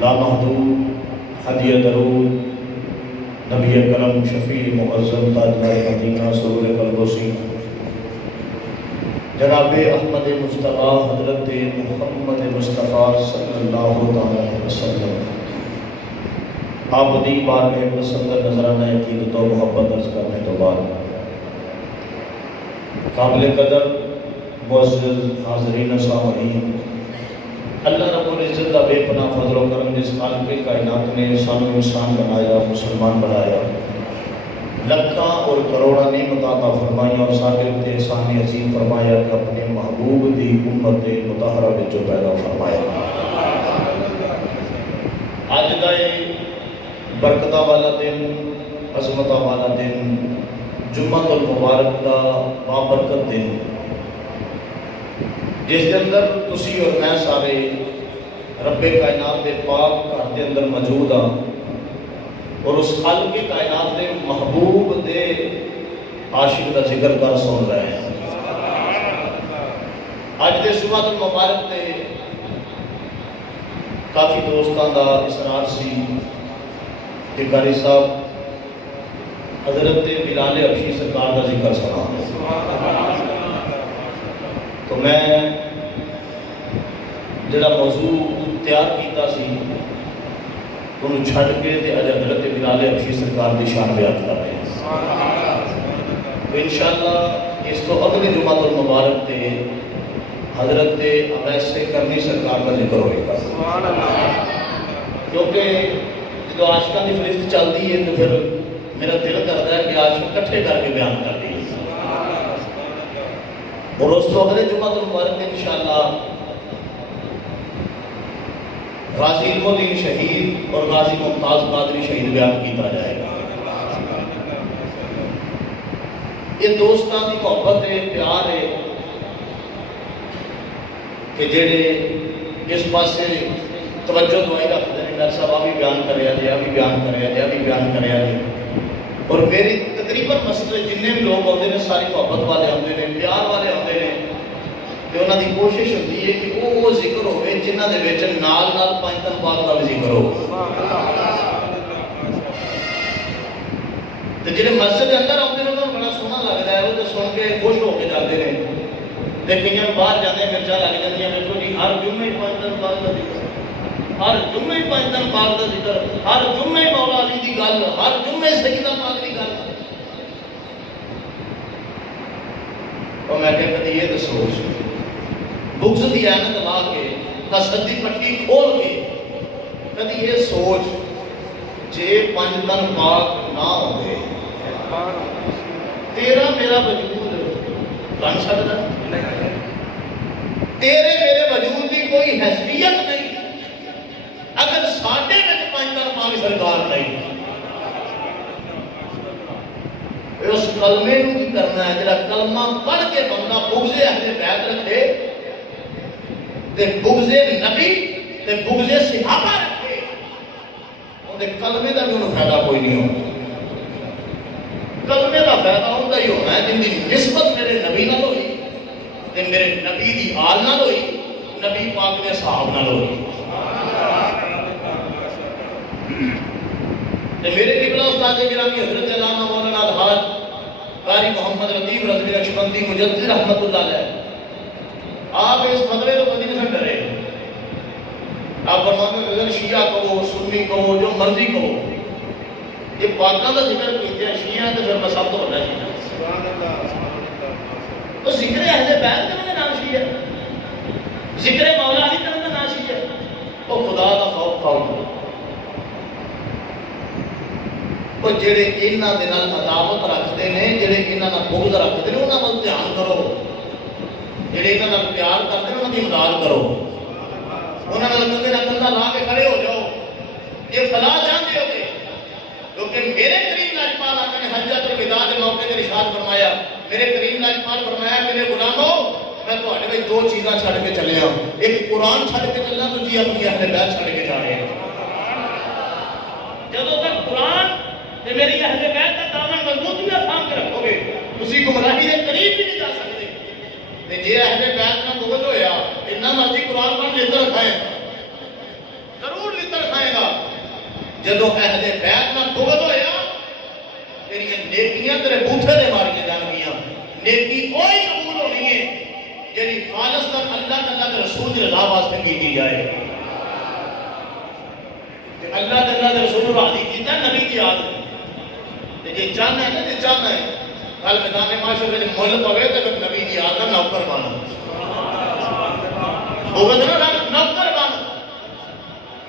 لامحدود ہدیہ درود نبی کرم شفیع معظم تاجدار مدینہ سرور قلب و سینہ جناب احمد مصطفیٰ حضرت محمد مصطفیٰ صلی اللہ علیہ وسلم آپ دی بار میں مصدر نظرانہ عقیدت و محبت عرض کرنے تو بعد قابل قدر معزز حاضرین سامعین، اللہ رب العزت کا بے پناہ فضل و کرم جس خالق کائنات نے انسان بنایا، مسلمان بنایا، لکھاں اور کروڑا نعمت عطا فرمایا اور صاحب احسان عظیم فرمایا کہ اپنے محبوب دی امت مطہرہ وچ پیدا فرمایا۔ اج دا برکتاں والا دن، عظمتاں والا دن، جمعہ المبارک دا بابرکت دن، جس کے اندر تسی اور میں سارے رب کائنات دے پاک گھر دے اندر موجود ہاں اور اس خالق کائنات دے محبوب دے عاشق دا ذکر کر سن رہے ہیں۔ آج دے جمعہ المبارک دے کافی دوستان دا اصرار سی کہ قاری صاحب حضرت بلال حبشی سرکار دا ذکر سنا، تو میں جڑا موضوع تیار کیتا سی انہوں چھڑ کے تے اج حضرت بلال حبشی سرکار دی شان بیان کر رہے ہیں۔ تو انشاءاللہ اس کو اگلے جمعہ المبارک تے حضرت اویس کرنی سرکار کا ذکر ہوئے گا، کیونکہ جو عاشقاں دی فہرست چلتی ہے تو پھر میرا دل کرتا ہے کہ عاشق کٹھے کر کے بیان کر دی، اور اس کو اگلے جمعہ المبارک میں انشاءاللہ غازی علم الدین شہید اور غازی ممتاز قادری شہید بیان کیتا جائے گا۔ یہ دوستان کی محبت ہے، پیار ہے کہ جڑے اس پاسے توجہ دعائی رکھتے ہیں، ڈاکٹر صاحب بھی بیان کریا جائے، بھی بیان کریا جائے، بھی بیان کریا جائے، اور میری تقریباً مسئلے جنہیں بھی لوگ آتے ہیں ساری محبت والے آتے ہیں، پیار والے آتے ہیں، کہ انہوں نے کوشش ہوتی ہے کہ وہ ذکر ہوئے جنہ دے بیچن نال نال پانچتن پاک کا بھی ذکر ہو۔ تو جنہیں مسجد اندر آتے ہیں انہوں بڑا سونا لگتا ہے، وہ تو سن کے خوش ہو کے جاتے ہیں، لیکن باہر جاتے ہیں مرچہ لگ جاتی ہیں، میرے جی ہر جمعے پانچتن پاک کا ذکر، ہر جمعے پانچتن پاک کا ذکر، ہر جمعے مولا علی دی گل، ہر جمعے سیدہ پاک دی گل۔ اور میں کہا کہتے یہ تو سوچ بغض دی اینت لا کے حسد دی پٹی کھول کے کدی یہ سوچ جے پانچتن پاک نہ ہوئے تیرا میرا وجود بن سکتا ہے؟ تیرے میرے وجود کی کوئی حیثیت نہیں اگر ساڈے میں پانچتن پاک سرکار نہیں۔ اس کلمے کو کی کرنا ہے جڑا کلمہ پڑھ کے بندہ بغض اہل بیت رکھے تے بغض نبی تے بغض صحابہ رکھے، اندے کلمے دا بھی انہوں فائدہ کوئی نہیں ہوتا۔ کلمے دا فائدہ ہوتا ہی ہونا ہے جن دی نسبت میرے نبی نال ہوئی تے میرے نبی دی آل نال ہوئی، نبی پاک دے صحاب نال ہوئی۔ تے میرے قبلہ استاد گرامی حضرت علامہ مولانا الحاج قاری محمد لطیف رضوی نقشبندی مجدد رحمت اللہ علیہ، آپ اس فتوے کو کبھی نہیں ڈرے، آپ فرماتے ہیں اگر شیعہ کہو، سنی کہو، جو مرضی کہو، یہ پاکاں کا ذکر کیتے ہیں شیعہ تو پھر میں سب تو ہونا شیعہ، تو ذکر اہل بیت کا نام شیعہ، ذکر مولا علی کا نام شیعہ، تو خدا کا خوف کھاؤ۔ وہ جڑے انہاں دے نال عداوت رکھتے ہیں، جڑے انہاں نال بغض رکھتے ہیں، انہاں نال دھیان کرو، جڑے انہاں نال پیار کرتے ہیں انہاں دی امداد کرو، انہاں نال کندھے نال کندھا لا کے کھڑے ہو جاؤ، یہ فلاح چاہتے ہو گے، کیونکہ میرے کریم لاجپال آقا نے حجۃ الوداع کے موقع پر ارشاد فرمایا، میرے کریم لاجپال فرمایا میرے غلاموں میں تہاڈے وچ دو چیزاں چھڈ کے چلیا، ایک قرآن چھڈ کے چلنا، دوجی اپنی اہل بیت چھڈ کے جا رہے ہیں۔ جدوں تک قرآن تے میری اہل بیت کا دامن مضبوطی نال تھام کے رکھو گے تسی گمراہی دے قریب بھی نہیں جا سکتے، تے جے اہل بیت نال بغض ہویا اتنا مرضی قرآن پڑھ لیتا رکھائیں، ضرور لیتا رکھائیں، جدو اہل بیت نہ بغض ہویا تیریاں نیکیاں تیرے بوٹھے دے ماریاں جان گیاں نیکی کوئی قبول ہونی ہے جنہی خالص تک اللہ کے رسول کی رضا واسطے کی دی جائے کہ اللہ کے رسول راضی کیتا ہے نبی کی یاد یہ چاہنا ہے نا یہ چاہنا ہے کل میدان معاشرے میں مول پوے تو نبی کی یاد نہ نوکر بنا بغض نہ نوکر بنا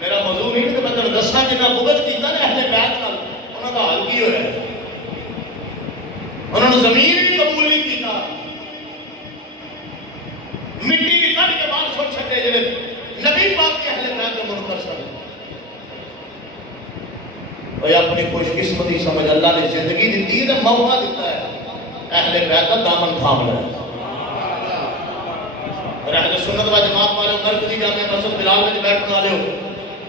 میرا موضوع نہیں کہ میں تمہیں دساں جنہ بغض کیتا نے اہل بیت نال انہاں دا حل کی ہویا انہوں نے زمین بھی قبول نہیں کیتا مٹی بھی کٹ کے بعد سن چھٹے جڑے نبی پاک کے اہل بیت کو منکر سن اور اپنی خوش قسمتی سمجھ اللہ نے زندگی دیتی ہے موقع دیتا ہے اہل بیت کا دامن تھام لے اور اہل سنت و جماعت والے مرکزی جامعہ مسجد بلال میں بیٹھنے والے ہو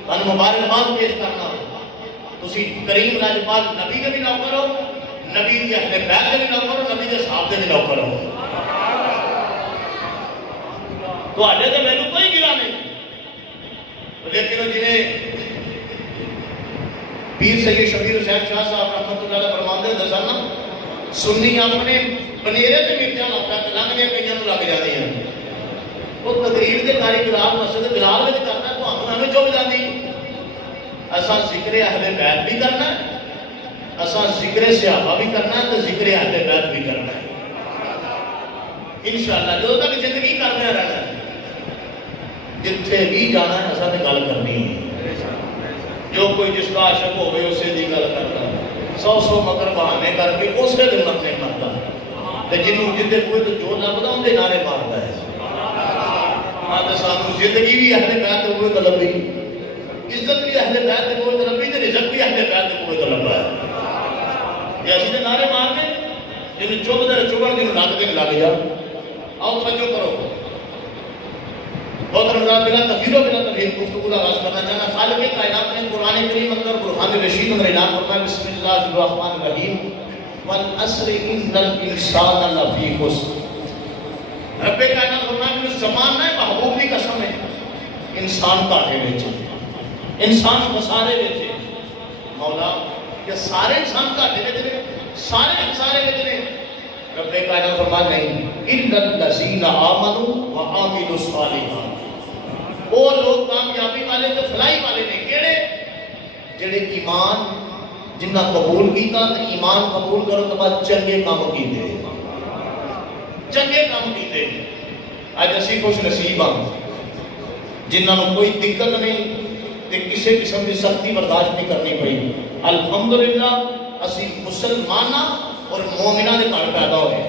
تن مبارکباد پیش کرنا تسی کریم لاجپال نبی کے بھی نوکر ہو نبی کے اہل بیت کے بھی نوکر ہو نبی کے صحابہ کے بھی نوکر ہو تو آجے تو میں نے کوئی گرا نہیں لیکن جنہیں پیر سید شبیر حسین شاہ صاحب رحمت اللہ علیہ فرماندے دسانا سنی اپنے بنیرے تے مرچاں لاتا کہ لنگ دے کئیاں نوں لگ جاندے ہیں وہ تقریر دے کارکرام مسجد بلال وچ کرنا تانوں ہمیں چوب جاندی اساں ذکر اہل بیت بھی کرنا ہے اساں ذکر صحابہ بھی کرنا ہے تے ذکر اہل بیت بھی کرنا ہے انشاءاللہ جو تک زندگی کرنے رہنا ہے جتھے بھی جانا ہے اساں تے گل کرنی ہے جو کوئی جس کا عاشق ہو گئے اسے دی گل کرتا سو مگر بہانے کر کے اسے دن مرنے مرتا تے جنوں جدے کوئی تو جو لبدا اون دے نعرے ماردا ہے ہاں تے سانو زندگی بھی اہل بیت ہوئے طلب بھی عزت بھی اہل بیت ہوئے طلب بھی تے رزق بھی اہل بیت ہوئے طلب ہے یہ اسی تے نعرے مارنے جنوں چوب دے چوبن جنوں لگ دے لگ جا آؤ توجہ کرو بہت رمضان بلا تفیر و بلا تفیر گفتگو کا آغاز کرنا چاہنا خالق کائنات نے قرآن کریم اندر برہان رشید میں اعلان فرمایا بسم اللہ الرحمن الرحیم والعصر ان الانسان لفی خسر رب کائنات فرمایا کہ زمانہ محبوب کی قسم ہے انسان کاٹے وچ انسان خسارے وچ مولا کہ سارے انسان کاٹے وچ سارے وچ نے رب کائنات فرمایا نہیں الا الذین آمنوا وعملوا الصالحات وہ لوگ کامیابی والے تو فلائی والے نے کیڑے جڑے ایمان جنہ قبول کیتا تے ایمان قبول کرو تو بعد چنگے کام کیتے اج اسی خوش نصیب ہاں جنہاں نوں کوئی دقت نہیں تے کسی قسم کی سختی برداشت نہیں کرنی پئی الحمدللہ اسی مسلماناں اور مومناں دے گھر پیدا ہوئے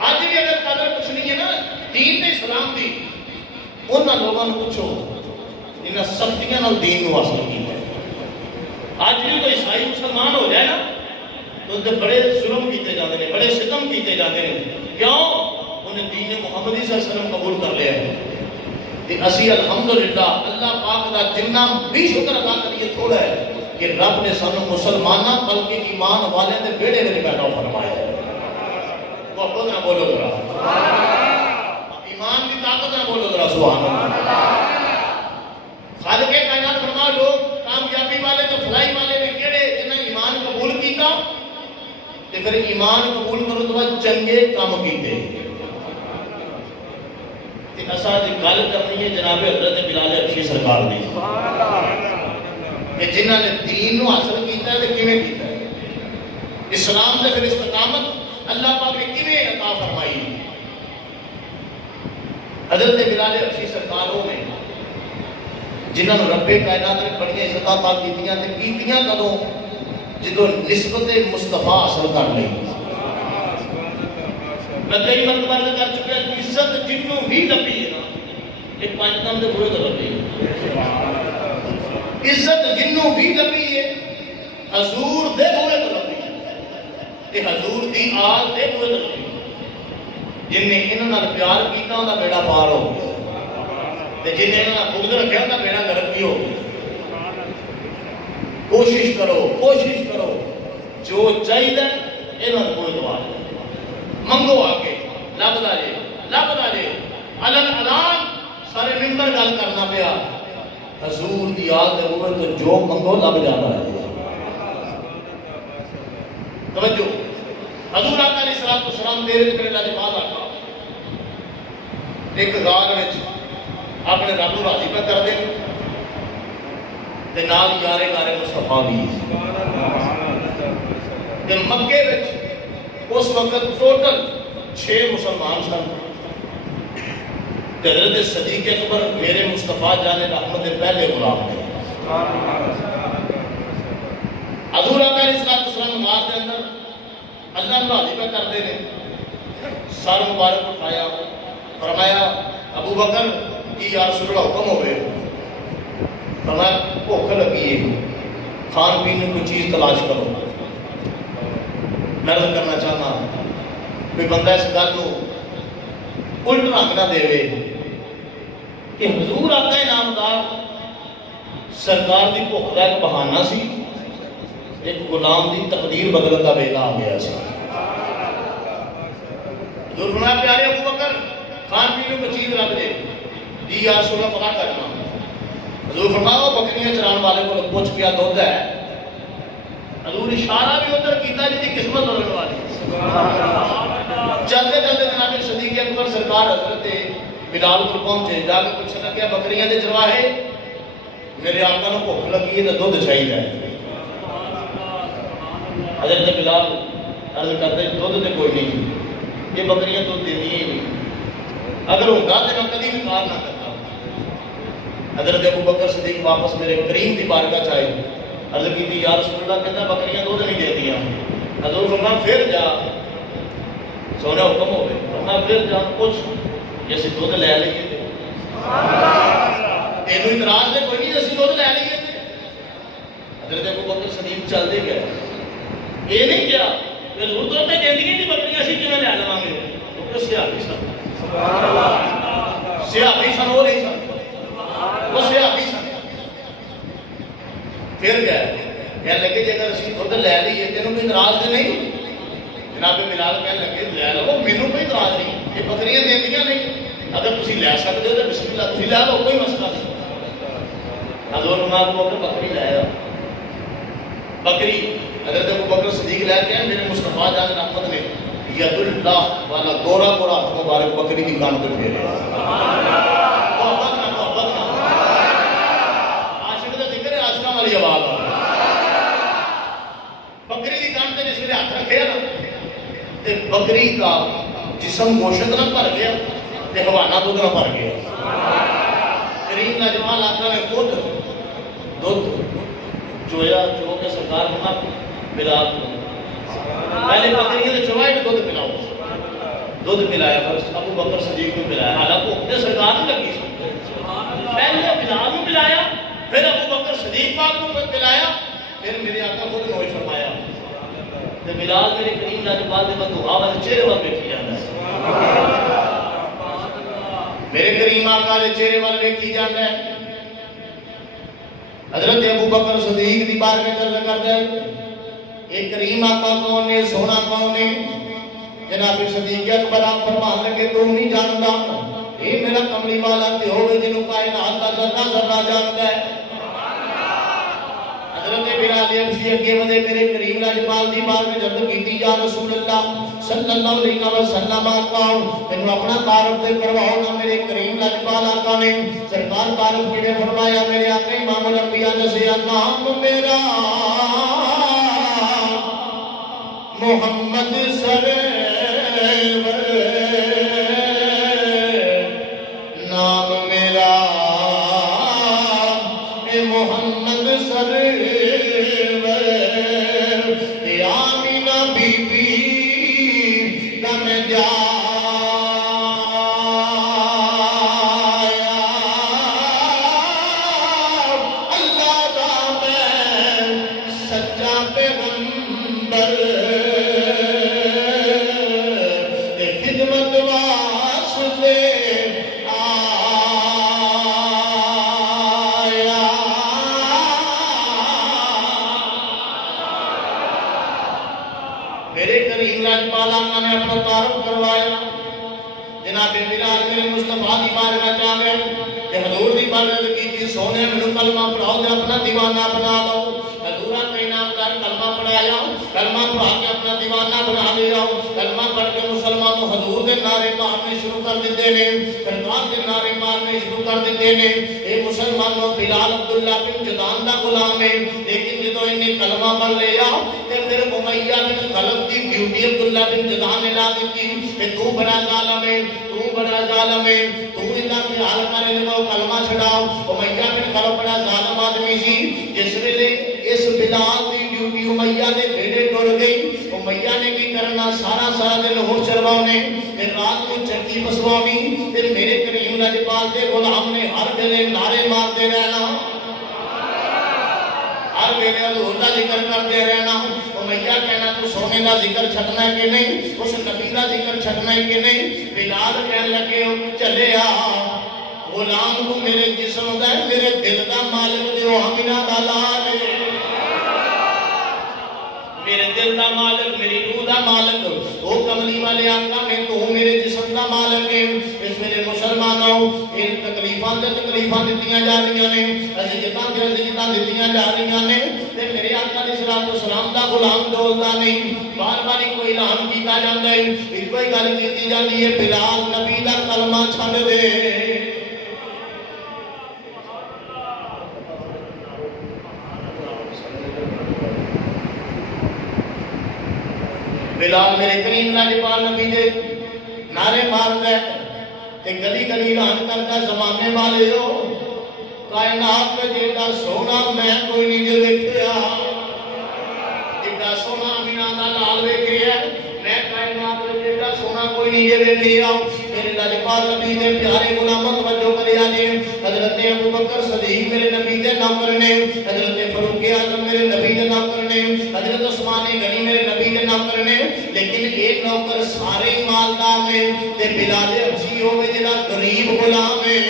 آج بھی اگر قدر پوچھنی ہے نا دین تے اسلام دی انہاں لوگوں کو پوچھو انہاں سختیاں نال دین نو حاصل کیتا ہے آج بھی کوئی عیسائی مسلمان ہو جائے نا تو تے بڑے ظلم کیتے جاندے نے بڑے ستم کیتے جاندے نے کیوں انہیں دین محمدی صلی اللہ علیہ وسلم قبول کر لیا ہے تے اسی الحمدللہ اللہ پاک دا جنہ بھی شکر ادا کریے تھوڑا ہے کہ رب نے سانو مسلماناں بلکہ ایمان والے دے بیڑے میں پیدا فرمایا ہے وہ خود نہ بولو ذرا ایمان کی طاقت نہ بولو ذرا سبحان اللہ خالق کائنات فرما لوگ کامیابی والے تو فلائی والے نے کیڑے جنہیں ایمان قبول کیتا تے پھر ایمان قبول کرو تو بعد چنگے کام کیتے تے اساں دی گل کرنی ہے جناب حضرت بلال حبشی سرکار دی کہ جنہاں نے دین نو حاصل کیتا ہے تے کیویں کیتا ہے اسلام دے پھر استقامت اللہ پاک نے کیویں عطا فرمائی حضرت بلال حبشی سرکاروں نے جنہاں نے رب کائنات نے بڑی عزت عطا کیتیاں تے کیتیاں کدوں جدوں نسبت مصطفیٰ حاصل کر لئی میں کئی مرتبہ کر چکا عزت جنوں بھی لبھی ہے نا ایک پانچ نام دے بوئے تو لبھی عزت جنوں بھی لبھی ہے حضور دے بوئے تو لبھی تے حضور دی آل دے بوئے تو لبھی جن نے انہوں نے پیار کیتا انہوں نے بیڑا پار ہو تے جن نے انہوں نے بغض رکھیا انہوں نے بیڑا گرد ہو کوشش کرو جو چاہیے انہوں نے کوئی دعا منگو آگے لبدا جے علن علان سارے ممبر گل کرنا پیا حضور دی یاد نبوت تو جو منگو لب جانا ہے. توجہ، حضور آقا علیہ السلام تیرے تے میرے لاجواب آقا ایک غار وچ اپنے رب نوں راضی پہ کر دے تے نال یارے گارے مصطفیٰ بھی. تے مکے وچ اس وقت ٹوٹل 6 مسلمان سن. حضرت صدیق اکبر میرے مصطفیٰ جان رحمت کے پہلے غلام تھے. حضور آقا علیہ السلام غار کے اندر اللہ نے راضی پہ کرتے ہیں. سر مبارک اٹھایا، فرمایا ابو بکر کی یا رسول اللہ حکم ہوئے. فرمایا بھوک لگی ہے، کھان پینے کوئی چیز تلاش کرو. میں عرض کرنا چاہتا کوئی بندہ اس گل کو الٹ رنگ نہ دے کہ حضور آقا نامدار سرکار دی بھوک کا ایک بہانہ سی، ایک غلام دی تقدیر بدلن کا ویلا آ گیا سی. حضور فرمایا پیارے ابو بکر کھان پینے کو چیز رکھ دے. جی یا رسول اللہ پتہ کرنا. حضور فرمایا بکریاں چران والے کو پوچھ پیا دودھ ہے. حضور اشارہ بھی ادھر کیتا جی دی قسمت بدلن والی. چلتے چلتے جناب صدیق اکبر سرکار حضرت بلال کو پہنچے، جا کے پوچھنا کیا بکریاں دے چرواہے میرے آقا نوں بھوک لگی ہے تو دودھ چاہیے. حضرت بلال عرض کرتے دودھ تے کوئی نہیں، یہ بکریاں دودھ دینی ہی نہیں، اگر ہوگا تو میں کبھی انکار نہ کرتا. حضرت ابو بکر صدیق واپس میرے کریم دی بارگاہ چاہے. عرض کی تھی یا رسول اللہ کہتا بکریاں دودھ نہیں دیتیاں. حضور فرمایا پھر جا، سونے حکم ہوئے. فرمایا پھر جا پوچھ جیسے دودھ لے لئیے تھے تینوں اعتراض نے کوئی نہیں جیسے دودھ لے لئیے تھے. حضرت ابو بکر صدیق چل دے گئے. یہ نہیں کیا حضور تو تے دیندی نہیں بکریاں اسی کیویں لے لواں گے. وہ سیاحی سن، سیاحی سن، وہ نہیں سن، وہ سیاحی سن. پھر گئے کہنے لگے جی اگر اسی دودھ لے لئیے تینوں کوئی اعتراض تو نہیں. جناب بلال کہنے لگے لے لو، مینوں کوئی اعتراض نہیں، یہ بکریاں دیندیاں نہیں، اگر تسی لے سکتے ہو تو بسم اللہ تسی لے لو، کوئی مسئلہ نہیں. حضور فرمایا ابو بکر بکری لے آیا. بکری حضرت ابو بکر صدیق لے کے میرے مصطفیٰ جان رحمت نے ید اللہ والا گورا گورا ہاتھ مبارک بکری کی کان پہ پھیرے. محبت نہ محبت نہ عاشق کا ذکر ہے، عاشقاں والی آواز آ بکری کی کان پہ جس نے ہاتھ رکھے نا تے بکری کا جسم گوشت نہ بھر گیا تے حوالہ دودھ نہ بھر گیا. کریم لاجوال آقا نے خود دودھ چویا، چو کے سرکار فرمایا بلال پہلے بکریاں نے چوائے تو دودھ پلاؤ. دودھ پلایا، پھر ابو بکر صدیق کو پلایا. حالانکہ اپنے سرکار نہیں لگی سی. پہلے بلال کو پلایا، پھر ابو بکر صدیق پاک کو پلایا، پھر میرے آقا خود نوش فرمایا. تو بلال میرے کریم لاجوال دے بدعا والے چہرے وال بیٹھی جاتا ہے. میرے کریم آقا دے چہرے وال بیٹھی جاتا ہے. حضرت ابو بکر صدیق دی بار میں عرض کرتا ہے ایک کریم آقا کون ہے، سونا کون ہے. جناب صدیق اکبر آپ فرمان لگے تو نہیں جانتا، یہ میرا کملی والا تے ہوئے جنہوں کائنات کا ذرہ ذرہ جانتا ہے. حضرت بلال ابسی اگے ودے میرے کریم لاجوال دی بار میں جب کیتی یا رسول اللہ صلی اللہ علیہ وسلم آقا تینوں اپنا تعارف دے کرواؤ نا. میرے کریم لاجوال آقا نے سرکار تعارف کی نے فرمایا میرے آقا امام الانبیاء نسیہ نام میرا محمد سرور، نام میرا محمد سرور. آمینہ بی بی کا میں جایا اللہ دا میں سچا پیغمبر خدمت واسطے میرے کریم لاجوال آقا نے اپنا تعارف کروایا. جناب بلال میرے مصطفیٰ دی بارگاہ چاہ گئے کہ حضور دی بارگاہ کی جی سونے مینوں کلمہ پڑھاؤ تے اپنا دیوانہ بنا لو. حضور کے نامدار کلمہ پڑھایا, کلمہ پڑھا کے اپنا دیوانہ بنا لیا. کلمہ پڑھ کے مسلمانوں حضور دے نعرے مارنے شروع کر دیتے نے, سرکار دے نعرے مارنے شروع کر دیتے نے. اے مسلمانوں بلال عبداللہ بن جدعان دا غلام ہے, لیکن جدو انہیں کلمہ پڑھ لیا تے پھر امیہ بن خلف دی ڈیوٹی عبداللہ بن جدعان نے لا دیتی کہ تو بڑا ظالم ہے, تو بڑا ظالم ہے, تو اللہ کے حال کرے لگو کلمہ چھڑاؤ. امیہ بن خلف بڑا ظالم آدمی سی, جس ویلے اس بلال دی ڈیوٹی امیہ دے بھیڑے ٹر گئی. امیہ نے کی کرنا سارا سارا دن ہور چرواؤنے, پھر رات کو چکی بسوانی, پھر میرے کریم لاجپال دے غلام نے ہر گلے نعرے مارتے رہنا, ہر ویلے حضور دا ذکر کرتے رہنا. امیہ کہنا تو سونے دا ذکر چھٹنا ہے کہ نہیں, اس نبی دا ذکر چھٹنا ہے کہ نہیں. بلال کہنے لگے چلے آ, غلام کو میرے جسم دا ہے, میرے دل دا مالک دے, آمینہ دا لال ہے, میرے دل دا مالک, میری روح دا مالک, وہ کملی والے آقا میں تو میرے جسم دا مالک ہے. اس میرے مسلمانوں ان تکلیفاں تے تکلیفاں دتیاں جا رہی ہیں, اذیتاں تے اذیتاں دتیاں جا رہی ہیں, تے میرے آقا علیہ الصلوۃ والسلام دا غلام ڈولدا نہیں. بار بار کوئی اعلان کیتا جاندا ہے, ایک ہی گل کیتی جاندی ہے, بلال نبی دا کلمہ چھڈ دے. بلال میرے کریم لاجپال نبی دے نعرے ماردا ہے تے گلی گلی اعلان کردا, زمانے والے ہو کائنات میں جیڑا سونا میں کوئی نہیں جے ویکھیا, جیڑا سونا آمینہ دا لال ویکھیا, میں کائنات میں جیڑا سونا کوئی نہیں جے ویکھیا. میرے لاجپال نبی دے پیارے غلاماں توجہ کریا جی, حضرت ابوبکر صدیق میرے نبی دے نوکر نے, حضرت فاروق اعظم میرے نبی دے نوکر نے, حضرت عثمان غنی میرے نبی دے نوکر نے, لیکن ایک نوکر سارے مالدار نے, تے بلال حبشی ہوے جڑا غریب غلام ہے,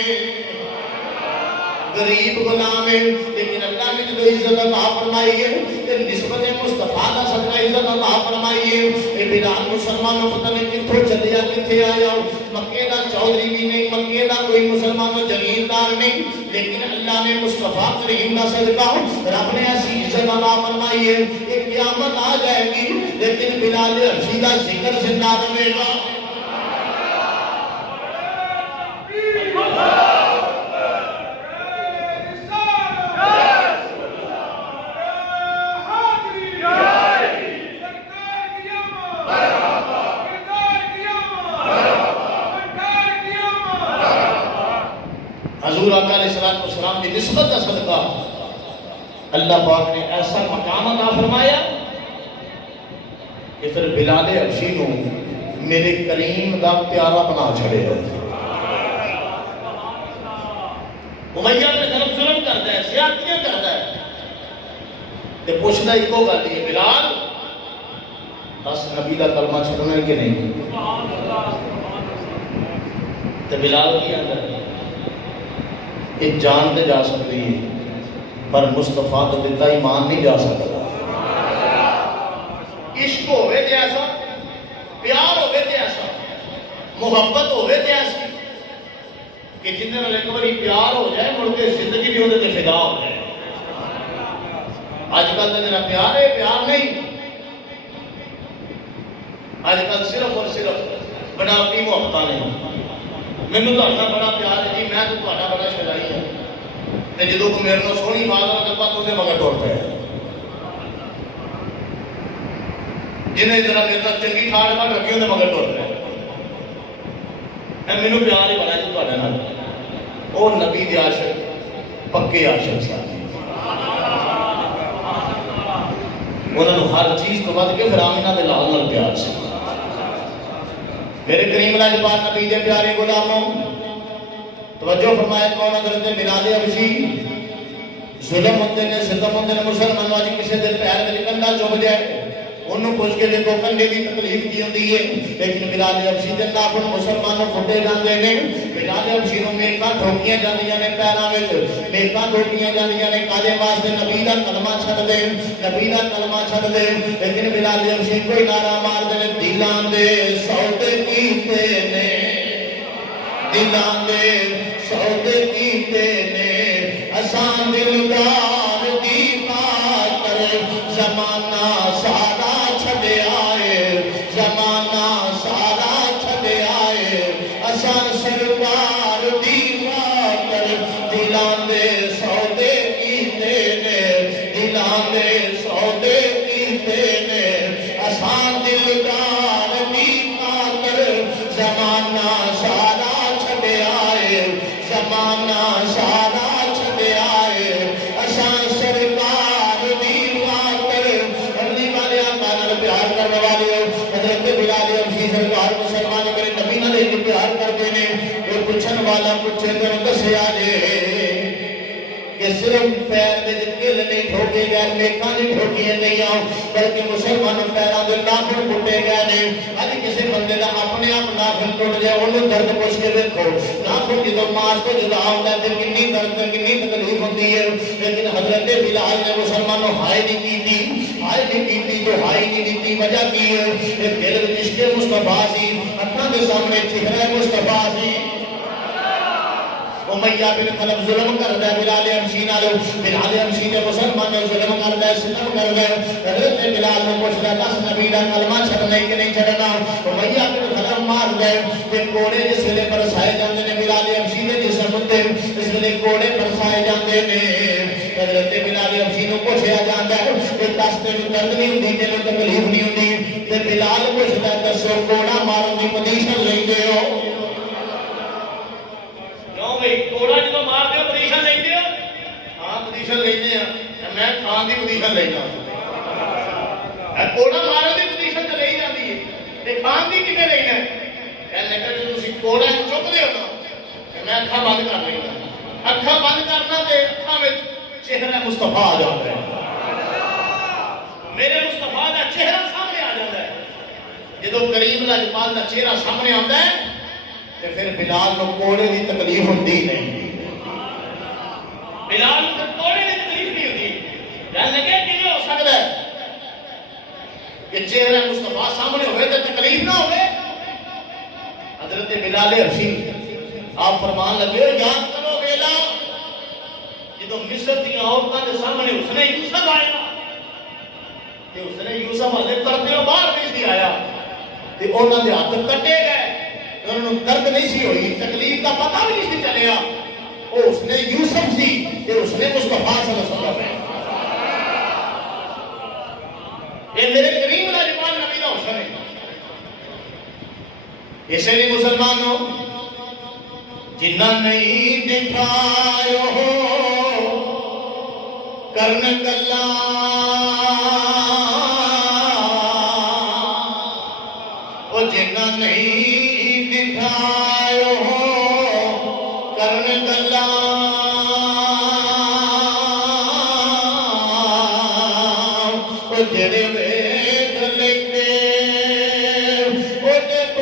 غریب غلام ہے. لیکن اللہ نے جو عزت عطا فرمائی ہے تے نسبت مصطفیٰ دا صدقہ عزت عطا فرمائی ہے. اے بلال مسلمانوں پتہ نہیں کتھوں چلیا کتھے آیا, مکے دا چودھری بھی نہیں, مکے دا کوئی مسلمانوں جگیردار نہیں, لیکن اللہ نے مصطفیٰ کریم دا صدقہ رب نے ایسی عزت عطا فرمائی ہے کہ قیامت آ جائے گی لیکن بلال حبشی دا ذکر زندہ رہے گا. حضور آقا علیہ السلام کی نسبت کا صدقہ اللہ پاک نے ایسا مقام عطا فرمایا کہ پھر بلال حبشی کو میرے کریم دا پیارا بنا چھڑے گا. امیہ پہ طرف ظلم کرتا ہے, زیادتیاں کرتا ہے, تے پوچھنا ایک کو گل ہے, بلال بس نبی دا کلمہ چھڑنا ہے کہ نہیں؟ تے بلال کی اندر ایک جان تے جا سکتی ہے پر مصطفیٰ تو دیتا ایمان نہیں جا سکتا. عشق ہوئے تے ایسا, پیار ہوئے تے ایسا, محبت ہوئے تے ایسی کہ جتنے میں ایک باری پیار ہو جائے مڑ کے زندگی بھی ہوتے تے فدا ہو جائے. آج کل میرا پیار ہے, پیار نہیں. آج کل صرف اور صرف بناوٹی محبتاں نہیں. مینوں تہاڈا بڑا پیار ہے جی, میں تو تہاڈا بڑا شجائی ہوں, تے جدوں کو میرے نال سونی بات آ گل بات تے مگر ٹر پے, جنہیں ذرا میرے نال چنگی ٹھاڑ بات رکھی ہوندے مگر ٹر پے. مینوں پیار ہی بڑا جی تہاڈے نال, او نبی دے عاشق پکے عاشق سن. انہاں نوں ہر چیز تو ود کے پھر آمینہ دے لال نال پیار سی. میرے کریم لاجپال نبی دے پیارے غلاموں توجہ فرمائے, کون حضرت بلال حبشی ظلم ہوندے نے, ستم ہوندے نے, مسلمانوں اج کسے دے پیر وچ کنڈا چب جائے انہوں پوچھ کے دیکھو کنڈے کی تکلیف کی ہوندی ہے, لیکن بلال حبشی دے ناخن مسلمانوں کھٹے جاندے نے. بلال حبشی نوں میکاں ٹھوکیاں جاندیاں نے پیراں وچ, میکاں ٹھوکیاں جاندیاں نے کالے واسطے نبی دا کلمہ چھڈ دے, نبی دا کلمہ چھڈ دے. لیکن بلال حبشی کوئی نعرہ مار دے, دلاں دے سودے کیتے نے, دلاں دے سودے کیتے نے, اساں دلدار دی خاطر زمانہ سارا چھڈے آئے زمانہ سارا چھڈے آئے اساں سرکار دی خاطر دلاں دے سودے کیتے نے دلاں دے سودے کیتے نے اساں دلدار دی خاطر زمانہ سارا چھڈے آئے زمانہ سارا چھڈے آئے اساں سرکار دی خاطر ارضی والے آقا پیار کرنے والے حضرت بلال حبشی سرکار مسلمان میرے نبی نال پیار کرتے نے وہ پوچھن والا پوچھے تے دسیا جے کہ صرف پیر دے دل نہیں ٹھوکے گئے نیکاں نہیں ٹھوکیاں گئیاں بلکہ مسلمان پیراں دے ناخن ٹوٹے گئے نے اج کسی بندے دا اپنے آپ ناخن ٹوٹ جائے انہوں درد پوچھ کے دیکھو ناخن جدو ماس تو جدا ہوندا ہے تے کنی درد کنی تکلیف ہوندی ہے لیکن حضرت بلال نے مسلمانوں ہائے نہیں کیتی ہائے نہیں کیتی جو ہائے نہیں دیتی وجہ کی ہے کہ دل وچ عشق مصطفیٰ سی اکھاں دے سامنے چہرہ مصطفیٰ سی امیہ بن خلف ظلم کردا ہے بلال حبشی نال بلال حبشی نے مسلمان نے ظلم کردا ہے ستم کردا ہے حضرت بلال نے پوچھدا دس نبی دا کلمہ چھڈنا کہ نہیں چھڈنا امیہ بن خلف ماردا ہے کہ کوڑے جس ویلے برسائے جاندے نے بلال حبشی دے جسم تے اس ویلے کوڑے برسائے جاندے نے حضرت بلال حبشی نو پوچھیا جاندا ہے کہ دس تینوں درد نہیں ہوندی تینوں تکلیف نہیں ہوندی تے بلال پوچھدا ہے دسو کوڑا مارن دی پوزیشن لیندے ہو کوڑا جدو مار دیو پوزیشن لے دیو ہاں پوزیشن لینے ہیں میں کھان دی پوزیشن لینا کوڑا مارن دی پوزیشن تو لے جاتی ہے کھان دی کتنے لینا ہے لیکن جو تسی کوڑا چک دے ہو نا میں اکھا بند کر لینا اکھا بند کرنا تے اکھا میں چہرہ مصطفیٰ آ جاتا ہے میرے مصطفیٰ دا چہرہ سامنے آ جاتا ہے جدو کریم لاجپال دا چہرہ سامنے آتا ہے کہ پھر بلال نو کوڑے دی تکلیف ہوندی نہیں بلال نو کوڑے دی تکلیف نہیں ہوندی جان لگے کہ یہ ہو سکتا ہے کہ چہرہ مصطفیٰ سامنے ہوئے تو تکلیف نہ ہوئے حضرت بلال حبشی آپ فرمان لگے یاد کرو ویلا جدو مصر دی عورتاں دے سامنے اس نے یوسف آیا تے اس نے یوسف والے کرتے ہو باہر نہیں آیا تے انہاں دے ہاتھ کٹے گئے انہوں نے درد نہیں سی ہوئی تکلیف کا پتہ بھی نہیں سی چلیا وہ اس نے یوسف سی کہ اس نے مصطفیٰ صلی اللہ علیہ وسلم ہے یہ میرے کریم لاجپال نبی کا حسن ہے اسے لیے مسلمانوں جنہ نہیں دکھائے ہو کرن گلا وہ جنہ نہیں دکھائے ہو کرن گلا وہ جڑے ویکھ لیندے وہ تے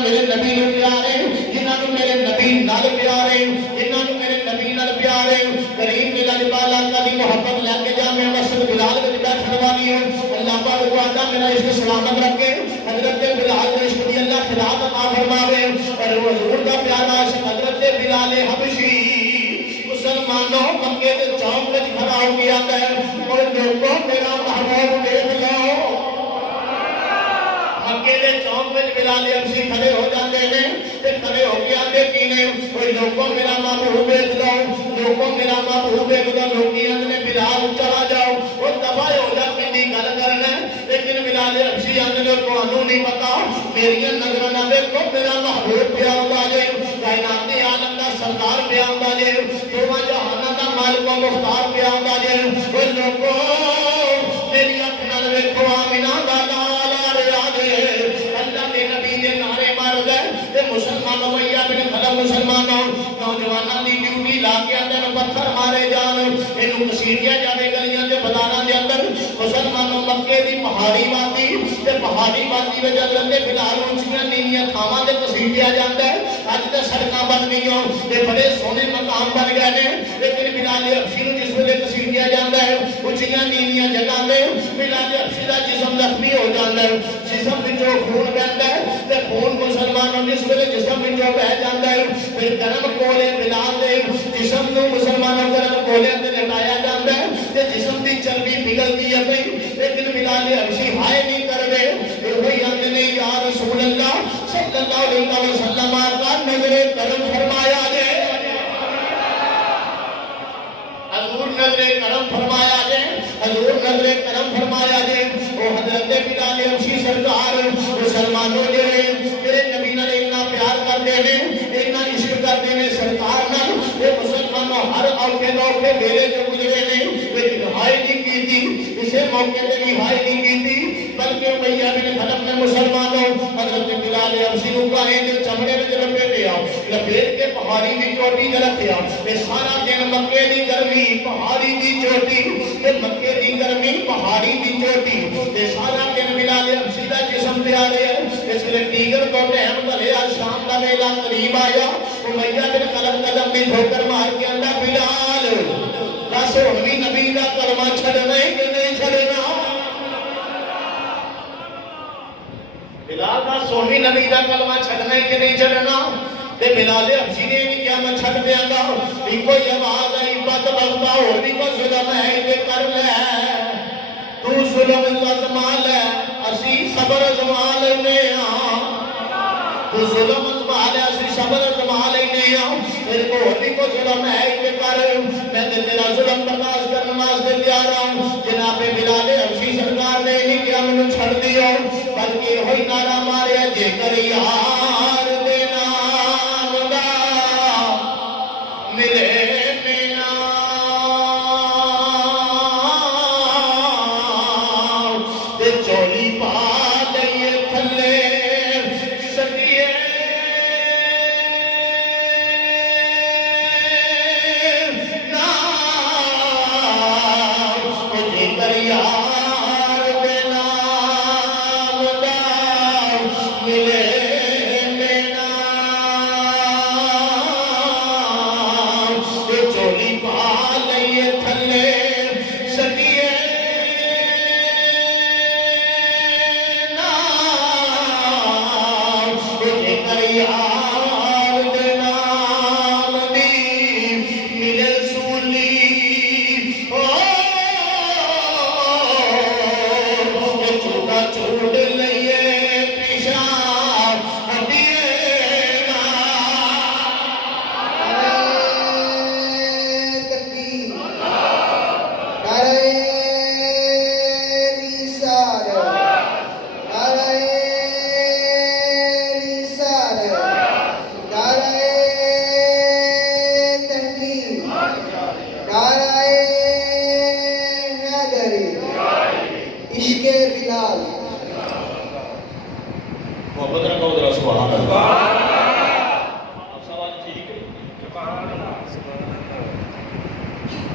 میرے نبی نال پیارے جنہاں نوں میرے نبی نال پیارے جنہاں نوں میرے نبی نال پیارے کریم بلال بالا کا دی محبت لے کے جا میں مسجد بلال وچ بیٹھن والی ہوں اللہ پاک کو آتا میرا عشق سلامت رکھے حضرت بلال کے عشق دی اللہ خلاف عطا فرماوے اور حضور کا پیارا عشق حضرت بلال حبشی مسلمانوں مکے دے چوک وچ کھڑا ہو گیا ہے اور لوگوں میرا محبوب دیکھ لو مکے دے چوک وچ بلال حبشی کھڑے ہو جاتے ہیں تے کھڑے ہو کے آتے کینے کوئی لوگوں میرا محبوب دیکھ لو لوگوں میرا محبوب دیکھ لو لوگی اندر بلال نہیں پتا میری نظر نہ دیکھو میرا محبوب پہ آؤں جے کائنات عالم دا سردار پہ آؤں جے دونوں جہانہ دا مالک و مختار پہ آؤں جے وہ لوگوں میری اپنا دیکھو آمینہ دا لال آ رہا دے اللہ دے نبی دے نعرے مار دے تے مسلمانوں بھیا بن خلق مسلمانوں نوجوانوں دی ڈیوٹی لا کے اندر پتھر مارے جان انہوں کسیٹیا جاوے گلیاں دے بداراں دے اندر مسلمانوں مکے دی پہاڑی وادی تے پہاڑی وادی وچ حضرت بلال اونچیاں نیویاں تھاواں تے کسیٹیا جاندا ہے اج تے سڑکاں بن گئیاں تے بڑے سونے مقام بن گئے نے لیکن بلال حبشی نوں جس ویلے کسیٹیا جاندا ہے اونچیاں نیویاں جگہاں تے بلال حبشی دا جسم زخمی ہو جاندا ہے جسم وچوں خون بہندا ہے تے خون مسلمانوں جس ویلے جسم وچوں بہ جاندا ہے پھر گرم کولے بلال دے جسم نوں مسلمانوں گرم کولے تے لٹایا جاندا ہے تے جسم دی چربی پگھلدی ہے پئی لیکن بلال حبشی ہائے نہیں کردے وہی اندر نے یا رسول اللہ صلی اللہ علیہ وسلم کا نظر کرم فرمایا دے حضور نظر کرم فرمایا دے حضور نظر کرم فرمایا دے وہ حضرت بلال حبشی سرکار مسلمانوں میرے نبی نے اتنا پیار کرتے ہیں اتنا عشق کرتے ہیں سرکار نہ وہ مسلمانوں ہر اوقے موقع میرے جو گزرے نے لیکن ہائے نہیں کی تھی اسے موقع پہ بھی ہائے نہیں کی تھی بلکہ امیہ بن خلف نے مسلمانوں حضرت بلال حبشی نوں کہیں دے چمڑے وچ لپیٹیا لپیٹ کے پہاڑی دی چوٹی تے رکھیا اے سارا دن مکے دی گرمی پہاڑی دی چوٹی تے مکے دی گرمی پہاڑی دی چوٹی تے سارا دن بلال حبشی دا جسم تے آ رہا ہے اس لیے ٹیگر کو ٹائم بھلیا شام دا ویلا قریب آیا امیہ بن خلف قدم بھی ٹھوکر مار کے آندا بلال دس ہن وی نبی دا کلمہ چھڈنا ہے کہ نہیں چھڈنا بلال دا سونی نبی دا کلمہ چھڈنا ہے کہ نہیں چھڈنا تے بلال حبشی نے بھی کیا میں چھڈ دیاں گا کوئی آواز آئی بد بختا اور بھی کوئی ظلم ہے تے کر لے تو ظلم لازما لے اسی صبر ازما لینے تو ظلم ازما لے اسی صبر ازما لینے میرے کو اور بھی کوئی ظلم ہے تے کر میں تے تیرا ظلم برداشت کر نماز دے تیار ہوں جناب بلال حبشی سرکار نے نہیں کیا میں چھڑ دیا بلکہ ہوئی نعرہ ماریا جے کر یار دے نام دا ملے مینا تے چولی پا لئیے تھلے سکیے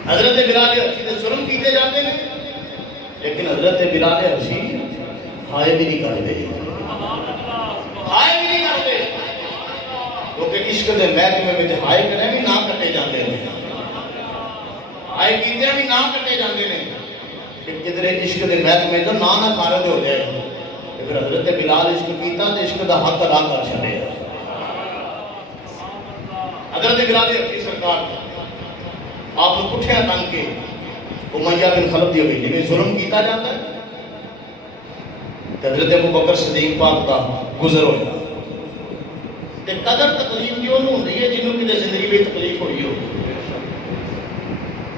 حضرت بلال حبشی دے ظلم کیتے جاتے ہیں لیکن حضرت بلال حبشی ہائے بھی نہیں کرتے ہائے بھی نہیں کرتے کیونکہ عشق دے محکمے میں ہائے کرنے بھی نہ کٹے جاتے ہیں ہائے کیتے بھی نہ کٹے جاتے ہیں کہ کدھر عشق دے محکمے تو نہ خارج ہو جائے پھر حضرت بلال عشق کیتا تو عشق دا حق ادا کر چھڑے حضرت بلال حبشی سرکار آپ کو پٹھیاں تنگ کے امیہ بن خلف دی ہوئی جنہیں ظلم کیتا جاتا ہے حضرت ابو بکر صدیق پاک کا گزر ہویا تے قدر تکلیف کیوں نہ ہوندی ہے جنہوں کی زندگی میں تکلیف ہوئی ہو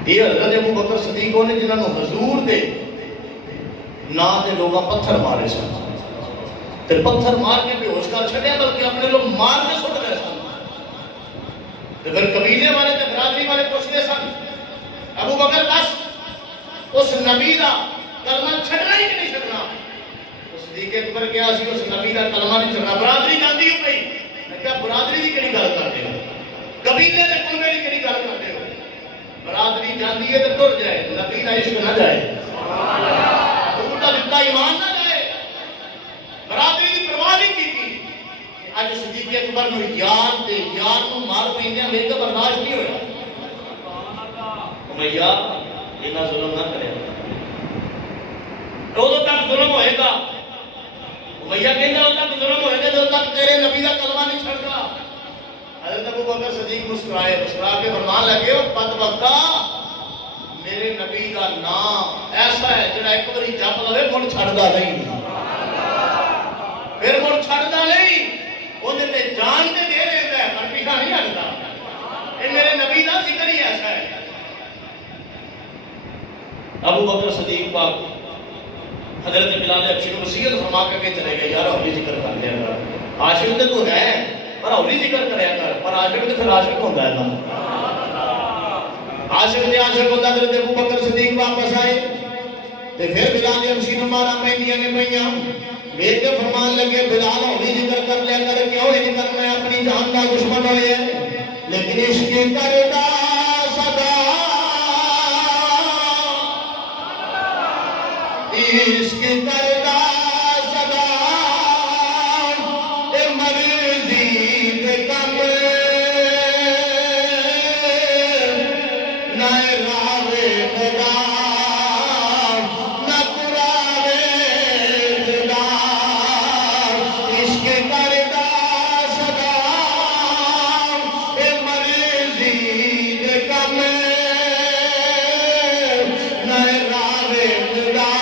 یہ حضرت ابو بکر صدیق نے جنہوں نے حضور دے نا دے لوگا پتھر مارے سن تے پتھر مار کے بے ہوش کر چھڑیا بلکہ اپنے لوگ مار کے سٹ گئے سن. تے پھر قبیلے والے تے برادری والے پوچھتے سن ابو بکر دس اس نبی دا کلمہ چھڑنا ہی کہ نہیں چھڑنا؟ صدیق اکبر کیا سی اس نبی دا کلمہ نہیں چھڑنا. برادری جاندی ہو پئی. میں کیا برادری دی کیڑی گل کردے ہو؟ قبیلے دے کلمے دی کیڑی گل کردے ہو؟ برادری جاندی ہے تے ٹر جائے, نبی دا عشق نہ جائے, حضور دا دتا ایمان نہ جائے. برادری دی پرواہ نہیں کیتی. اج صدیق اکبر نو یار نو مار پیندیاں ویکھ کے برداشت نہیں ہویا. امیہ اتنا ظلم نہ کرے, ادو تک ظلم ہوئے گا. امیہ کہندا ادو تک ظلم ہوئے گا جب تک تیرے نبی دا کلمہ نہیں چھڑدا. حضرت ابو بکر صدیق مسکرائے, مسکرا کے فرمان لگے او بدبختا میرے نبی دا نام ایسا ہے جڑا ایک باری جپ لوے مڑ چھڑدا نہیں, پھر مڑ چھڑدا نہیں, اودے تے جان تے دے دیندا ہے پر پیچھے نہیں ہٹدا. اے میرے نبی دا ذکر ہی ایسا ہے. ابو بکر صدیق پاک حضرت بلال حبشی کو وصیت فرما کے چلے گئے, یار ہولی ذکر کر لیا کر, عاشق تے تو ہے پر ہولی ذکر کریا کر. پر عاشق تے پھر عاشق ہوندا ہے نا, عاشق تے عاشق ہوندا. حضرت ابو بکر صدیق واپس آئے تے پھر بلال حبشی نوں مارا پیندیاں نے پئیاں. ویکھ کے فرمان لگے بلال ہولی ذکر کر لیا کر, کیوں نہیں کرنا ہے, اپنی جان دا دشمن ہوئے ہیں. لیکن عشق کردا صدا عشق کردا صدا اے مرضی دے کم نہ راوے خدا نہ قراوے خدا. عشق کردا صدا اے مرضی دے کم نہ راوے خدا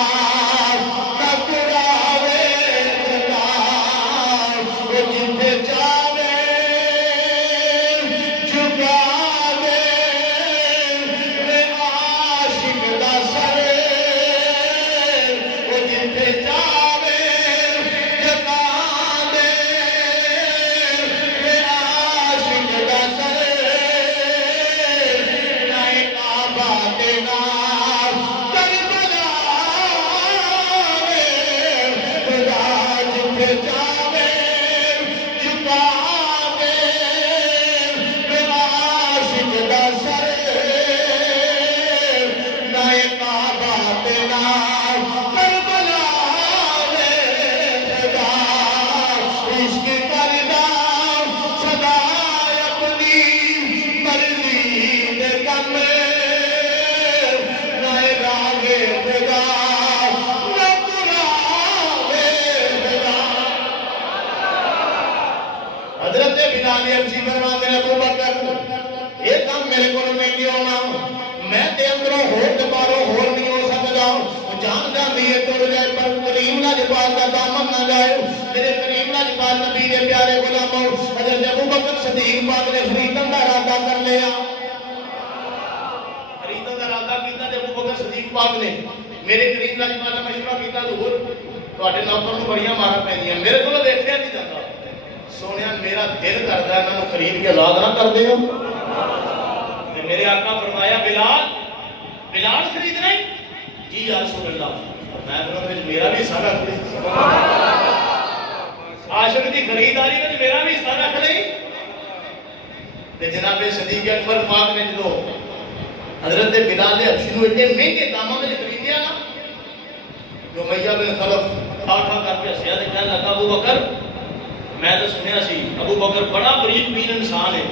صدیق پاک نے خریدن کا ارادہ کر لیا. خریدن کا ارادہ کیتا تے ابو بکر صدیق پاک نے میرے قریب لاج پاک مشورہ کیتا ضرور تواڈے نوکر نوں بڑیاں مارا پیندیاں, میرے کولوں ویکھیا نہیں جاندا. سونیا میرا دل کردا انہاں نوں خرید کے آزاد نہ کر دیو. تے میرے آقا فرمایا بلال خریدنا ہے جی یا رسول اللہ. میں فرمایا میرا بھی حصہ رکھ دے, عاشق دی خریداری وچ میرا بھی حصہ رکھ لے. تے جناب صدیق اکبر پاک نے جو حضرت بلال حبشی نوں اتنے مہنگے داموں میں خریدیا نا, جو امیہ بن خلف ٹھا کر کے ہسیا تے کہنے لگا ابو بکر میں تو سنیا سی ابو بکر بڑا بریک بین انسان ہے